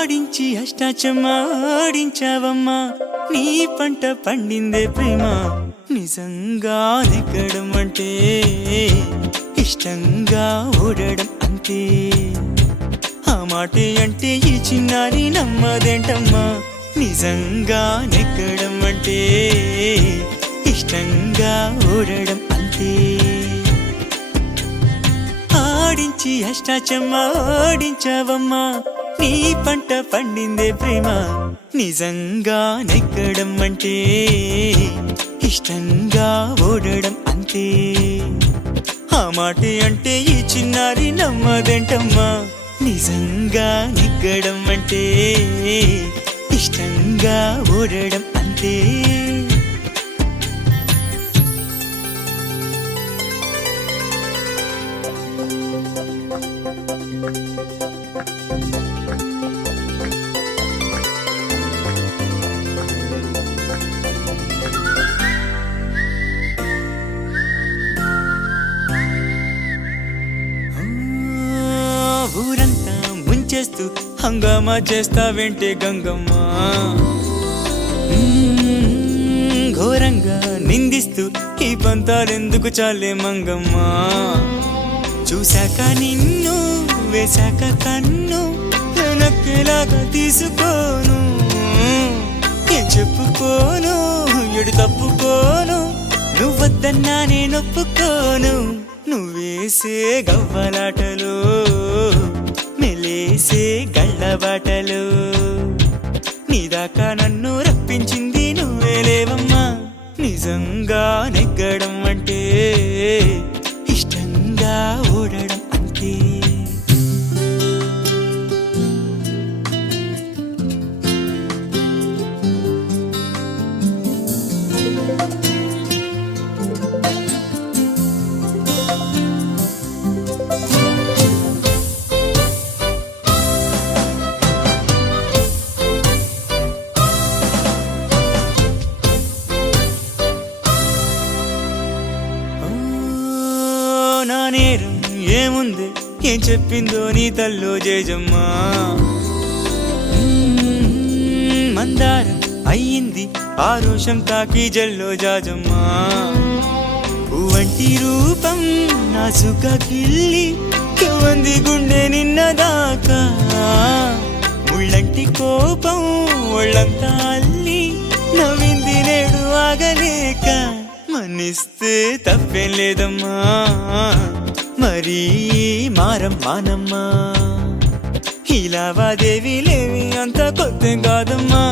ఆడించి అష్టాచమ్మా ఆడించావమ్మా నీ పంట పండిందే ప్రేమ నిజంగా నెగ్గడం అంటే ఇష్టంగా ఓడడం అంతే ఆ మాటే అంటే ఈ చిన్నారి నమ్మదేంటమ్మా నిజంగా నెగ్గడం అంటే ఇష్టంగా ఓడడం అంతే ఆడించి అష్టాచమ్మా ఆడించావమ్మా నీ పంట పండిందే ప్రేమ నిజంగా నెగ్గడం అంటే ఇష్టంగా ఓడడం అంతే ఆ మాటే అంటే ఈ చిన్నారి నమ్మదేంటమ్మా నిజంగా నెగ్గడం అంటే ఇష్టంగా ఓడడం అంతే ఊరంతా ముంచేస్తూ హంగామా చేస్తావేంటే గంగమ్మ ఘోరంగా నిందిస్తూ ఈ పంతాలెందుకు చాలే మంగమ్మ చూశాక నిన్ను వేశాక కన్ను వెనక్కిలాగా తీసుకోను ఏం చెప్పుకోను ఎడు తప్పుకోను నువ్వొద్దన్నా నేనొప్పుకోను నువ్వేసే గవ్వలాటలు మెలేసే గళ్ళబాటలు నీదాకా నన్ను రప్పించింది నువ్వేలేవమ్మా నిజంగా నెగ్గడం అంటే ఇష్టంగా ఓడడం అంతే నా నేరం ఏముంది ఏం చెప్పిందో నీ తల్లో జేజమ్మా మందారం అయ్యింది ఆ రోషం తాకి జల్లో జాజమ్మా పువ్వంటి రూపం నాసుగా కిల్లి కెవ్వంది గుండె నిన్నదాకా ముళ్ళంటి కోపం ఒళ్ళంతా అల్లి నవ్వింది నేడు ఆగలేక మన్నిస్తే తప్పేం లేదమ్మా మరీ మారం మానమ్మా ఈ లావాదేవీలేవి అంత కొత్త కాదమ్మా